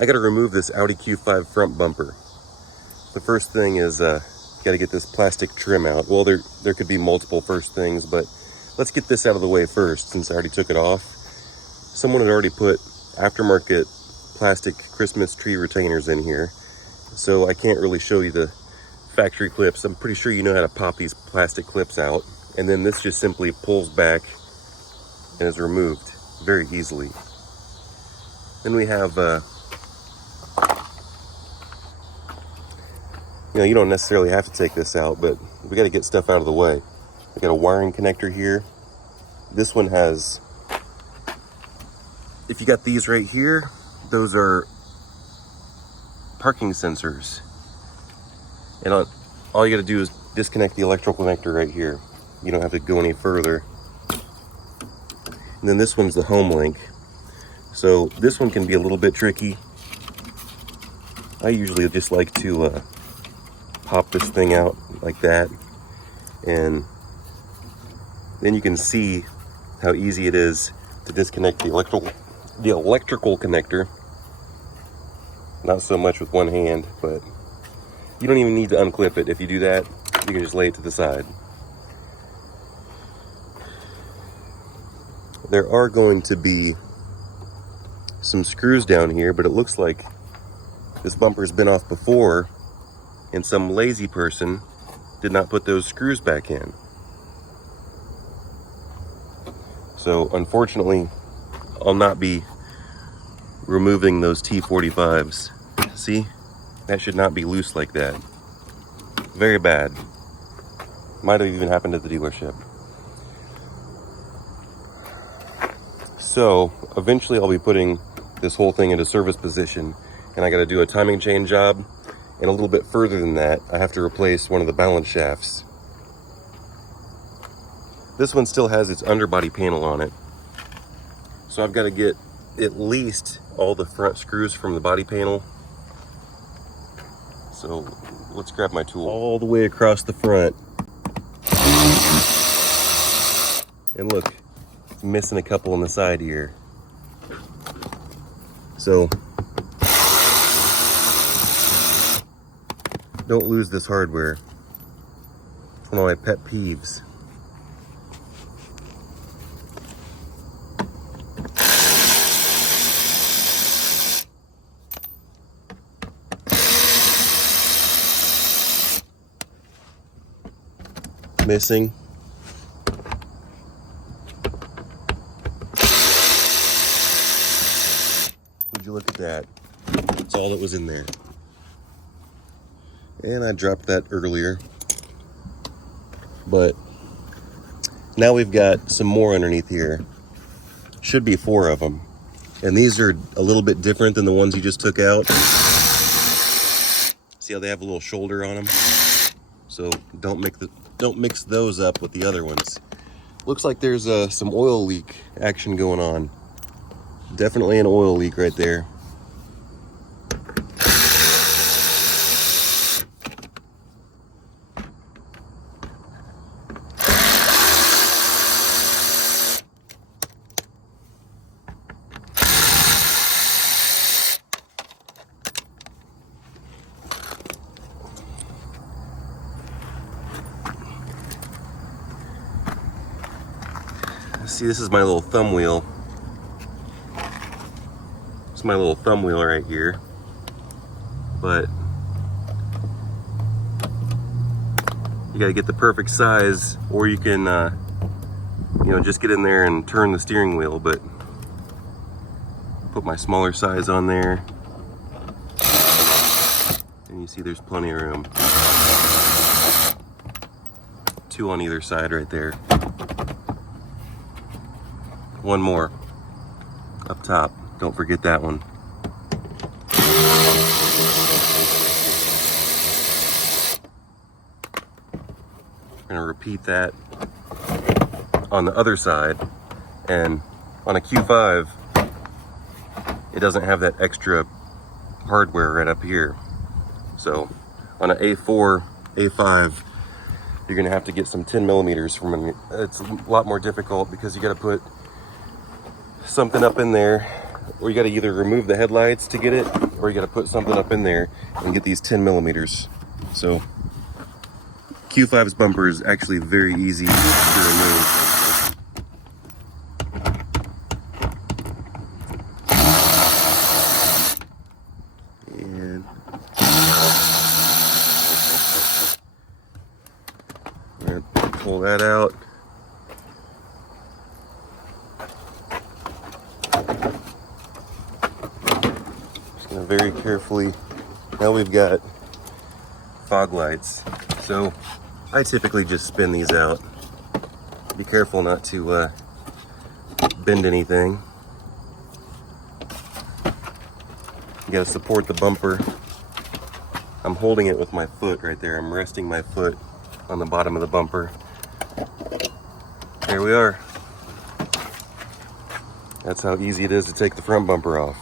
I got to remove this Audi Q5 front bumper. The first thing is got to get this plastic trim out. Well, there could be multiple first things, but let's get this out of the way first since I already took it off. Someone had already put aftermarket plastic Christmas tree retainers in here, so I can't really show you the factory clips. I'm pretty sure you know how to pop these plastic clips out, and then this just simply pulls back and is removed very easily. Then we have you don't necessarily have to take this out, but we got to get stuff out of the way. We got a wiring connector here. This one has, if you got these right here, those are parking sensors. And all you got to do is disconnect the electrical connector right here. You don't have to go any further. And then this one's the home link. So this one can be a little bit tricky. I usually just like to pop this thing out like that, and then you can see how easy it is to disconnect the electrical connector. Not so much with one hand, but you don't even need to unclip it. If you do that, you can just lay it to the side. There are going to be some screws down here, but it looks like this bumper's been off before and some lazy person did not put those screws back in. So unfortunately, I'll not be removing those T45s. See? That should not be loose like that. Very bad. Might have even happened at the dealership. So eventually I'll be putting this whole thing into service position, and I got to do a timing chain job. And a little bit further than that, I have to replace one of the balance shafts. This one still has its underbody panel on it. So I've got to get at least all the front screws from the body panel. So let's grab my tool. All the way across the front. And look, it's missing a couple on the side here. So don't lose this hardware. It's one of my pet peeves. Missing. Would you look at that? That's all that was in there. And I dropped that earlier, but now we've got some more underneath here. Should be 4 of them, and these are a little bit different than the ones you just took out. See how they have a little shoulder on them? So don't mix those up with the other ones. Looks like there's some oil leak action going on. Definitely an oil leak right there. See, this is my little thumb wheel. It's my little thumb wheel right here. But you gotta get the perfect size, or you can, just get in there and turn the steering wheel. But put my smaller size on there, and you see there's plenty of room. 2 on either side right there. One more up top. Don't forget that one. I'm gonna repeat that on the other side. And on a Q5, it doesn't have that extra hardware right up here. So on an A4, A5, you're gonna have to get some 10 millimeters from them. It's a lot more difficult because you gotta put something up in there, or you got to either remove the headlights to get it, or you got to put something up in there and get these 10 millimeters. So Q5's bumper is actually very easy to remove. And we're going to pull that out. Just going to very carefully. Now we've got fog lights. So I typically just spin these out. Be careful not to bend anything. You gotta support the bumper. I'm holding it with my foot right there. I'm resting my foot on the bottom of the bumper. There we are. That's how easy it is to take the front bumper off.